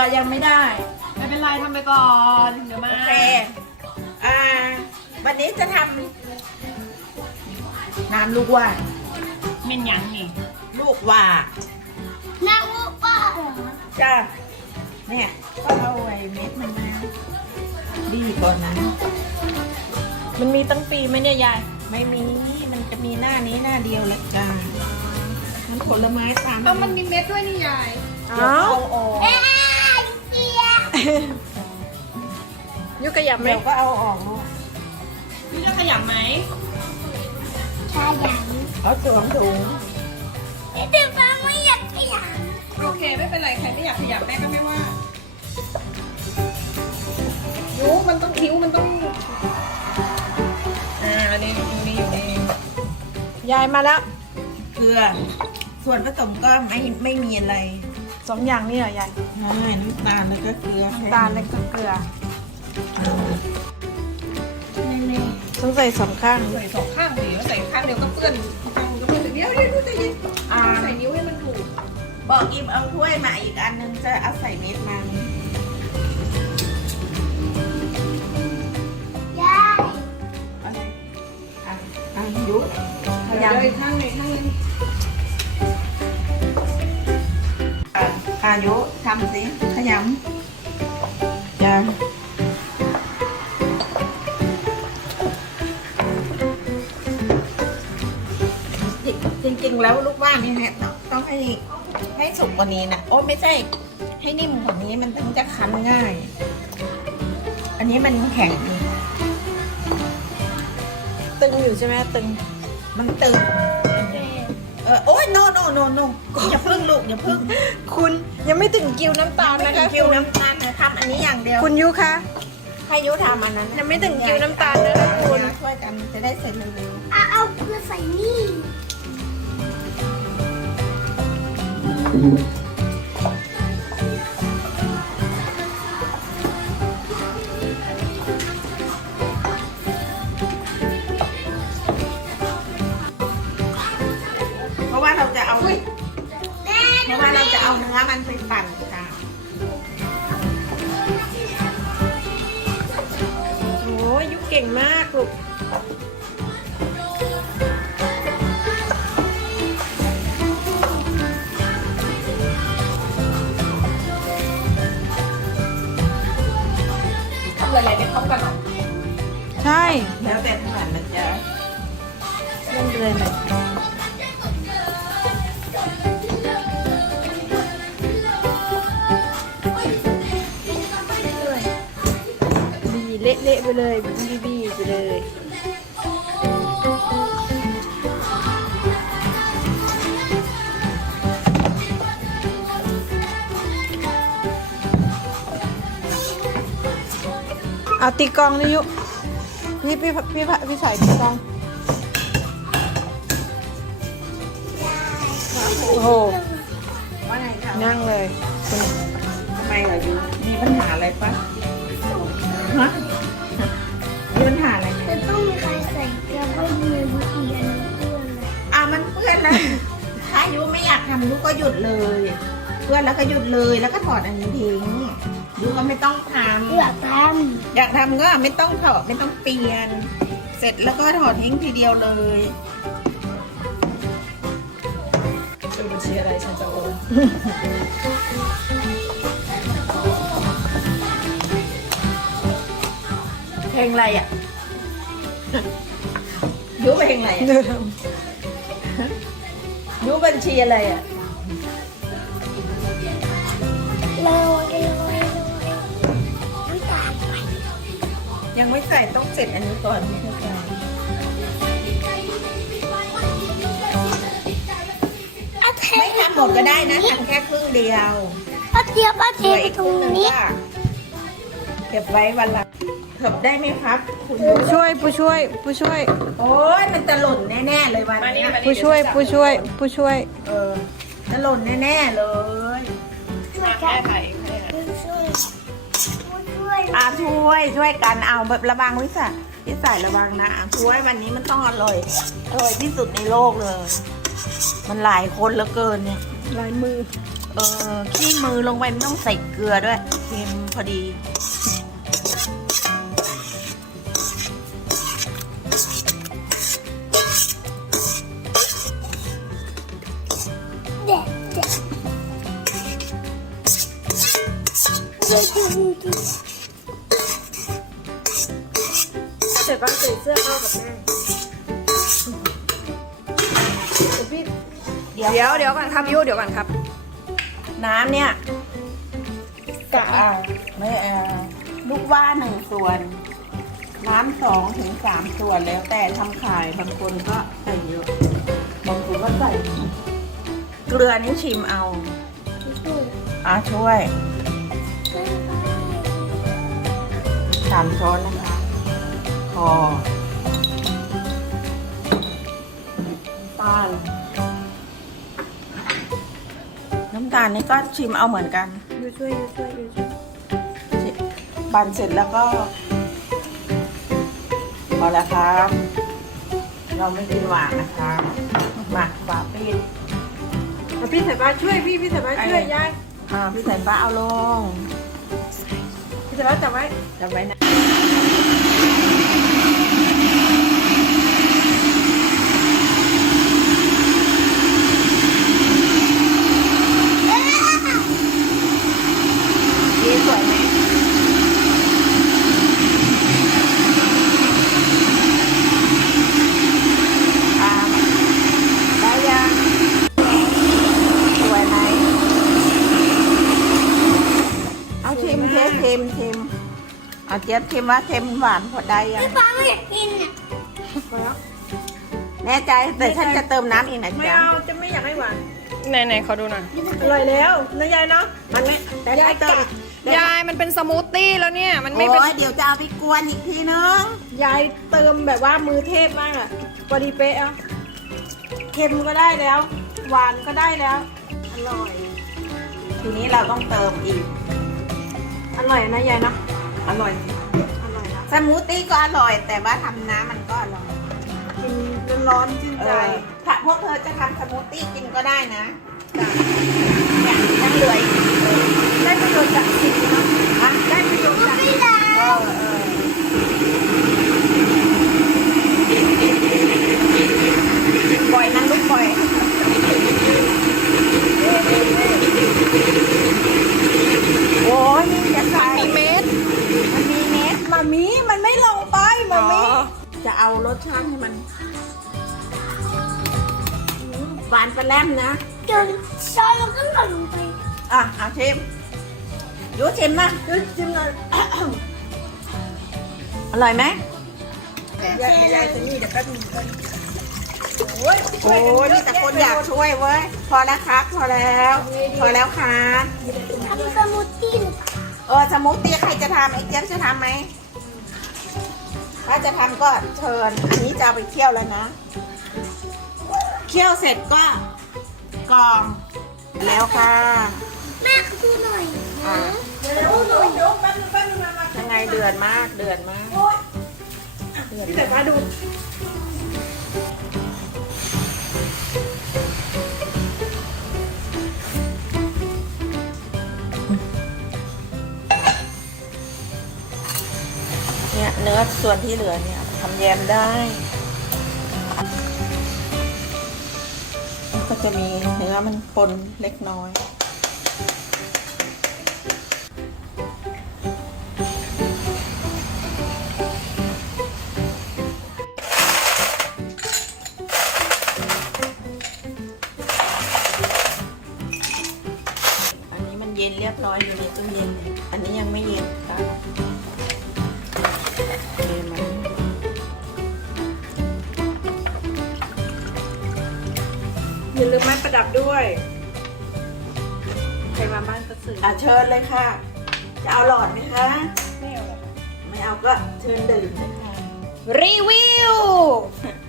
ยังไม่ได้ไม่เป็นไรทำไปก่อนเดี๋ยวมาโอเควันนี้จะทำน้ำลูกว่าเม่นยังนี่ลูกว่าน้ำลูกว่าจ้าเนี่ยก็เอาไว้เม็ดมันมาดีก่อนนะมันมีตั้งปีไหมเนี่ยยายไม่มีมันจะมีหน้านี้หน้าเดียวแหละจ้ามันผลไม้ตามมันมีเม็ดด้วยนี่ยายเอาออกยุกขยับไหมเดี๋ยวก็เอาออกลูกพี่จะขยับไหมขยันเอาสวมถุงแต่ฟ้าไม่อยากขยันโอเคไม่เป็นไรใครไม่อยากขยับแม่ก็ไม่ว่ายุมันต้องคิ้วมันต้องอันนี้อยู่นี่ยายมาแล้วเกลือส่วนผสมก็ไม่มีอะไร 2 อย่างนี่เหรอยายใช่น้ำตาลแล้วก็เกลือน้ำตาลแล้วก็เกลือต้องใส่2 ข้างใส่2 ข้างเดี๋ยวใส่ข้างเดียวก็เปื้อนข้างก็เปื้อนเดี๋ยวดูใจเย็นใส่นิ้วให้มันถูกบอกอิมเอาถ้วยมาอีกอันนึงจะเอาใส่เม็ดมันยายอะไรยุขยับเลยข้างเลยยุทำสิขยำจ้าจริงๆแล้วลูกว่านี่ฮะต้องให้สุกกว่านี้นะโอ้ไม่ใช่ให้นิ่มกว่านี้มันถึงจะคั้นง่าย อันนี้มันแข็งตึงอยู่ใช่ไหมตึงมันตึงโอ้ยโนอย่าพึ่งลูกอย่าพึ่งคุณยังไม่ถึงกิ้วน้ำตาลนะคะกิ้วน้ำตาลนะทำอันนี้อย่างเดียวคุณยุคะให้ยุทำอันนั้นยังไม่ถึงกิ้วน้ำตาลนะคะคุณช่วยกันจะได้เสร็จเร็วๆเอาเกลือใส่นี่เพราะว่าเราจะเอาเนื้อมันไปปั่นจ้าโอ้ยยุเก่งมากลูกทำอะไรเนี่ยเข้ากันหรอใช่แล้วแต่ถนัดมันจะเล่นเลยเลยเละๆไปเลยบีไปเลยเอาตีกองนี่ยุพี่ใส่ตีกองโอ้โหนั่งเลยทำไมล่ะยุมีปัญหาอะไรปะฮะมีปัญหาอะไรไหมจะต้องมีใครใส่เกลือไม่มีวิธีอันนี้เพื่อนเลยมันเพื่อนแล้วถ้ายุไม่อยากทำยุก็หยุดเลยเพื่อนแล้วก็หยุดเลยแล้วก็ถอดอันนี้ทิ้งยุก็ไม่ต้องทำอยากทก็ไม่ต้องถอดไม่ต้องเปลี่ยนเสร็จแล้วก็ถอดทิ้งทีเดียวเลยบัญชีอะไรฉันจะโอนเพลงอะไรอ่ะยุเพลงอะไรอ่ะยุบัญชีอะไรอ่ะยังไม่ใส่ต้องเสร็จอันนี้ก่อนไม่เข้าใจไม่ทำหมดก็ได้นะทำแค่ครึ่งเดียวป้าเทียบตรงนี้เก็บไว้วันละเก็บได้ไหมครับผู้ช่วยโอ้ยมันจะหล่นแน่ๆเลยวันนี้ผู้ช่วยจะหล่นแน่ๆเลยแค่ไหนช่วยกันเอาแบบระวังวิสัยระวังนะช่วยวันนี้มันต้องอร่อยที่สุดในโลกเลยมันหลายคนเหลือเกินเนี่ยลายมือขี้มือลงไปไม่ต้องใส่เกลือด้วยเค็มพอดีเด็ดเด็ดเด็ดดูเสร็จบ้างใส่เสื้อเข้ากับแม่พี่เดี๋ยวก่อนครับยูเดี๋ยวก่อนครับน้ำเนี่ยกะไม่ลูกว่า1 ส่วน น้ำ2 ถึง 3 ส่วนแล้วแต่ทำขายบางคนก็ใส่เยอะบางคนก็ใส่เกลือนี่ชิมเอาช่วย3 ช้อนนะคะพอน้ำตาลนี่ก็ชิมเอาเหมือนกันยูช่วยปั่นเสร็จแล้วก็พอแล้วครับ เราไม่กินหวานนะครับหมักฝาปิดพี่สายฟ้าช่วยพี่สายฟ้าช่วยยายพี่ใส่ฟ้าเอาลงพี่สายฟ้าจับไว้จะไว้นะดีสวยไหมได้ยังสวยไหมเอาชิมชิมเอาเจี๊ยบชิมว่าเค็มหวานพอได้ยังพี่ฟ้าไม่อยากกินอ่ะพอแล้วแน่ใจแต่ฉันจะเติมน้ำอีกนะไม่จ๊ะเอาจะไม่อยากให้หวานไหนขอดูหน่อยอร่อยแล้วนะยายเนาะมันไม่แต่ถ้าเติมยายมันเป็นสมูทตี้แล้วเนี่ย มันไม่เป็นโอ้ยเดี๋ยวจะเอาไปกวนอีกทีนึงยายเติมแบบว่ามือเทพมากอ่ะพอดีเป๊ะอ่ะเค็มก็ได้แล้ว หวานก็ได้แล้ว อร่อยทีนี้เราต้องเติมอีกอร่อยนะยายเนาะอร่อยอร่อยนะสมูทตี้ก็อร่อย แต่ว่าทำน้ำมันก็อร่อยกินร้อนๆชื่นใจถ้าพวกเธอจะทำสมูทตี้กินก็ได้นะเนี่ยยังเหลืออีกได้ประโยชน์จากสีเนาะอ่ะได้ประโยชน์จากไม่ได้ปล่อยนะลูกปล่อยโอ้ยนี่จะใส่มีเม็ดมันมีเม็ดมามีมันไม่ลงไปมามีจะเอารสชาติให้มันหวานปลาแรมนะจนซอยมันก็หล่นลงไปเอาชิมยูชิมนะจิ้มเลยอร่อยไหมยายจะนี่เดี๋ยวแป๊บนึงโอ้ยโอ้ยมีแต่คนอยากช่วยเว้ย พอแล้วครับ พอแล้ว พอแล้วครับทำสมูทตี้หรือเปล่าสมูทตี้ใครจะทำไอ้เจี๊ยบจะทำไหม ถ้าจะทำก็เชิญ อันนี้จะเอาไปเคี่ยวแล้วนะ เคี่ยวเสร็จก็กรองแล้วค่ะแม่ขอดูหน่อยอ่ะเดี๋ยวแป๊บนึงมายังไงเดือดมากเดือดมากเดือดพี่แต่มากมาดูเนี่ยเนื้อส่วนที่เหลือเนี่ยทำแยมได้แล้วก็จะมีเนื้อมันปนเล็กน้อย อันนี้มันเย็นเรียบร้อยอยู่ในตู้เย็น อันนี้ยังไม่เย็นครับเย็นไหมอย่าลืมไม้ประดับด้วยใครมาบ้านก็ซื้อเชิญเลยค่ะ จะเอาหลอดไหมคะไม่เอาหรอกไม่เอาก็เชิญดื่มนะคะรีวิว